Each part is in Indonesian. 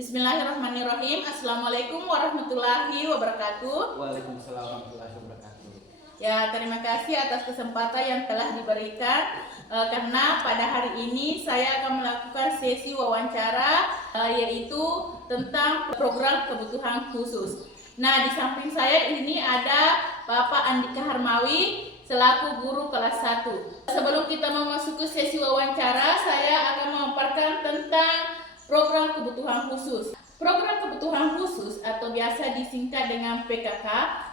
Bismillahirrahmanirrahim. Assalamualaikum warahmatullahi wabarakatuh. Waalaikumsalam warahmatullahi wabarakatuh. Ya, terima kasih atas kesempatan yang telah diberikan. Karena pada hari ini saya akan melakukan sesi wawancara yaitu tentang program kebutuhan khusus. Nah, di samping saya ini ada Bapak Andika Harmawi selaku guru kelas 1. Sebelum kita memasuki sesi wawancara, saya akan memaparkan tentang program kebutuhan khusus. Program kebutuhan khusus atau biasa disingkat dengan PKK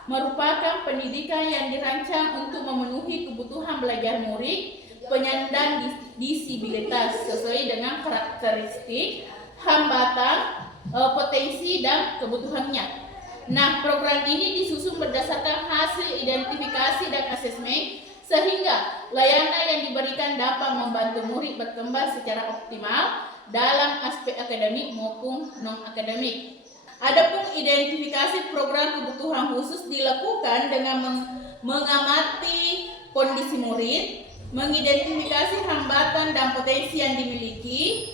merupakan pendidikan yang dirancang untuk memenuhi kebutuhan belajar murid penyandang disabilitas sesuai dengan karakteristik, hambatan, potensi dan kebutuhannya. Nah, program ini disusun berdasarkan hasil identifikasi dan asesmen sehingga layanan yang diberikan dapat membantu murid berkembang secara optimal dalam aspek akademik maupun non-akademik. Adapun identifikasi program kebutuhan khusus dilakukan dengan mengamati kondisi murid, mengidentifikasi hambatan dan potensi yang dimiliki,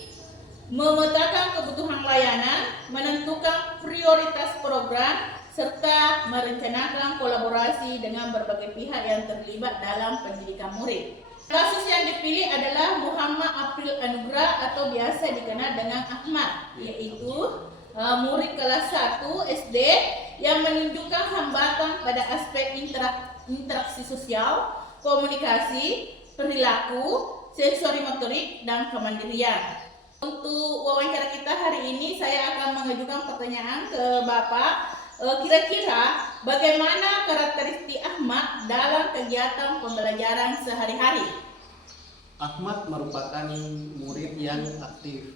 memetakan kebutuhan layanan, menentukan prioritas program, serta merencanakan kolaborasi dengan berbagai pihak yang terlibat dalam pendidikan murid. Kasus yang dipilih adalah Muhammad April Anugrah atau biasa dikenal dengan Ahmad, yaitu murid kelas 1 SD yang menunjukkan hambatan pada aspek interaksi sosial, komunikasi, perilaku, sensori motorik, dan kemandirian. Untuk wawancara kita hari ini saya akan mengajukan pertanyaan ke Bapak. Kira-kira bagaimana karakteristik Ahmad dalam kegiatan pembelajaran sehari-hari? Ahmad merupakan murid yang aktif,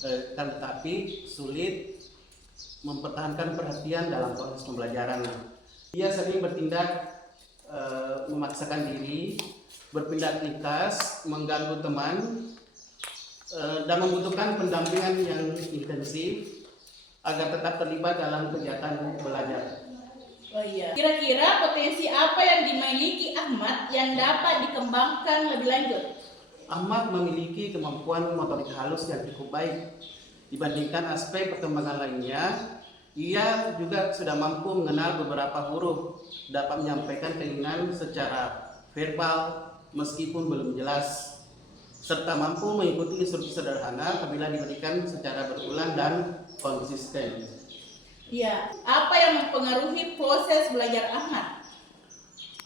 tetapi sulit mempertahankan perhatian dalam proses pembelajaran. Dia sering bertindak memaksakan diri, berpindah aktivitas, mengganggu teman, dan membutuhkan pendampingan yang intensif agar tetap terlibat dalam kegiatan belajar. Oh iya. Kira-kira potensi apa yang dimiliki Ahmad yang dapat dikembangkan lebih lanjut? Ahmad memiliki kemampuan motorik halus yang cukup baik. Dibandingkan aspek perkembangan lainnya, ia juga sudah mampu mengenal beberapa huruf, dapat menyampaikan keinginan secara verbal meskipun belum jelas, serta mampu mengikuti instruksi sederhana apabila diberikan secara berulang dan konsisten. Ya, apa yang mempengaruhi proses belajar Ahmad?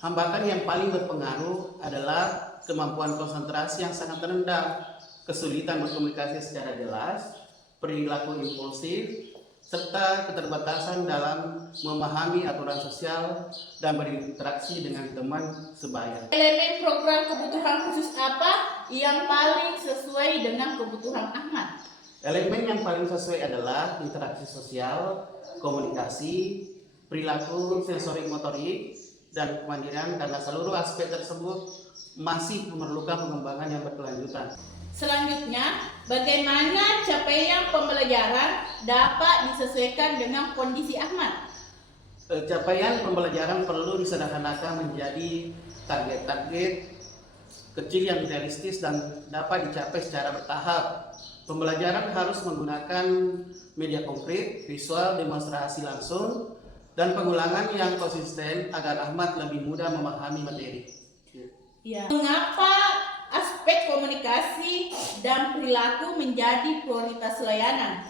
Hambatan yang paling berpengaruh adalah kemampuan konsentrasi yang sangat rendah, kesulitan berkomunikasi secara jelas, perilaku impulsif, serta keterbatasan dalam memahami aturan sosial dan berinteraksi dengan teman sebaya. Elemen program kebutuhan khusus apa yang paling sesuai dengan kebutuhan Ahmad? Elemen yang paling sesuai adalah interaksi sosial, komunikasi, perilaku sensorik motorik, dan kemandirian karena seluruh aspek tersebut masih memerlukan pengembangan yang berkelanjutan. Selanjutnya, bagaimana capaian pembelajaran dapat disesuaikan dengan kondisi Ahmad? Capaian pembelajaran perlu disederhanakan menjadi target-target kecil yang realistis dan dapat dicapai secara bertahap. Pembelajaran harus menggunakan media konkret, visual, demonstrasi langsung, dan pengulangan yang konsisten agar Ahmad lebih mudah memahami materi. Ya. Mengapa aspek komunikasi dan perilaku menjadi prioritas layanan?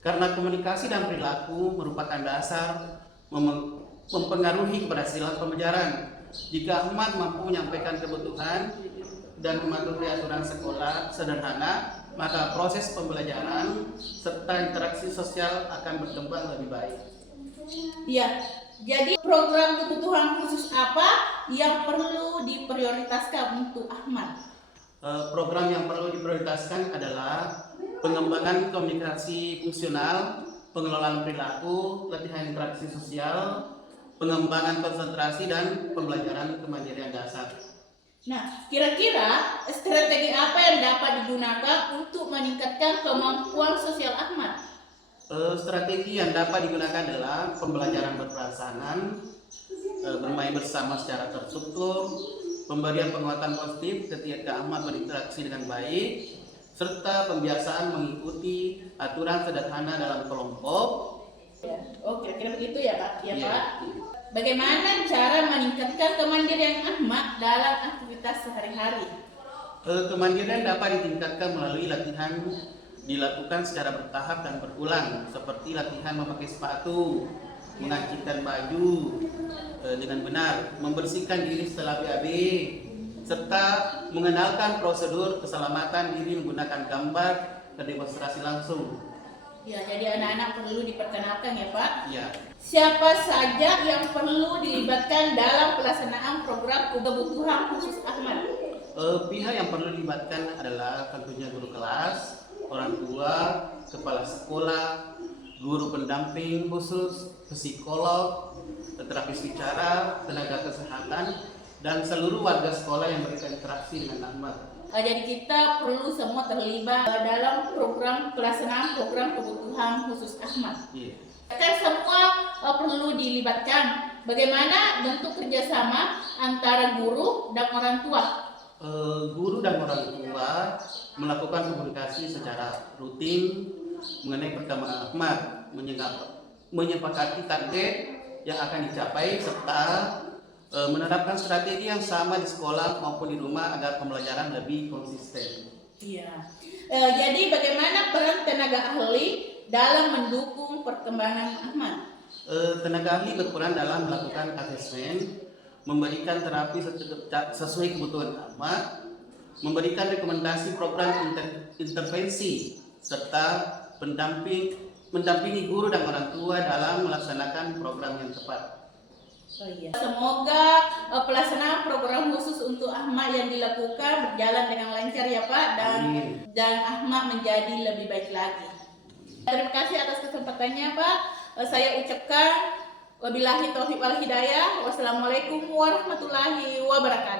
Karena komunikasi dan perilaku merupakan dasar mempengaruhi keberhasilan pembelajaran. Jika Ahmad mampu menyampaikan kebutuhan dan mematuhi aturan sekolah sederhana, maka proses pembelajaran serta interaksi sosial akan berkembang lebih baik. Ya, jadi program kebutuhan khusus apa yang perlu diprioritaskan untuk Ahmad? Program yang perlu diprioritaskan adalah pengembangan komunikasi fungsional, pengelolaan perilaku, latihan interaksi sosial, pengembangan konsentrasi, dan pembelajaran kemandirian dasar. Nah, kira-kira strategi apa yang dapat digunakan untuk meningkatkan kemampuan sosial Ahmad? Strategi yang dapat digunakan adalah pembelajaran berpasangan, bermain bersama secara terstruktur, pemberian penguatan positif ketika Ahmad berinteraksi dengan baik, serta pembiasaan mengikuti aturan sederhana dalam kelompok. Ya. Oh, kira-kira begitu ya Pak? Ya, Iya. Pak. Bagaimana cara meningkatkan kemandirian Ahmad dalam aktivitas sehari-hari? Kemandirian dapat ditingkatkan melalui latihan dilakukan secara bertahap dan berulang, seperti latihan memakai sepatu, mengacikkan baju dengan benar, membersihkan diri setelah BAB, serta mengenalkan prosedur keselamatan diri menggunakan gambar dan demonstrasi langsung. Ya, jadi anak-anak perlu diperkenalkan ya Pak. Ya, Siapa saja yang perlu dilibatkan dalam pelaksanaan program kebutuhan khusus Ahmad? pihak yang perlu dilibatkan adalah tentunya guru kelas, orang tua, kepala sekolah, guru pendamping khusus, psikolog, terapis bicara, tenaga kesehatan, dan seluruh warga sekolah yang berinteraksi dengan Ahmad. Jadi kita perlu semua terlibat dalam program pelaksanaan program kebutuhan khusus Ahmad. Iya. Kan semua perlu dilibatkan. Bagaimana bentuk kerjasama antara guru dan orang tua? Guru dan orang tua melakukan komunikasi secara rutin mengenai perkembangan Ahmad, menyepakati target yang akan dicapai, serta menerapkan strategi yang sama di sekolah maupun di rumah agar pembelajaran lebih konsisten. Iya. Jadi bagaimana peran tenaga ahli dalam mendukung perkembangan Ahmad? Tenaga ahli berperan dalam melakukan asesmen, memberikan terapi sesuai kebutuhan Ahmad, memberikan rekomendasi program intervensi, serta mendampingi guru dan orang tua dalam melaksanakan program yang tepat. Oh iya. Semoga pelaksanaan program khusus untuk Ahmad yang dilakukan berjalan dengan lancar ya Pak, dan Ahmad menjadi lebih baik lagi. Terima kasih atas kesempatannya Pak. Saya ucapkan wabillahi taufiq wal hidayah. Wassalamualaikum warahmatullahi wabarakatuh.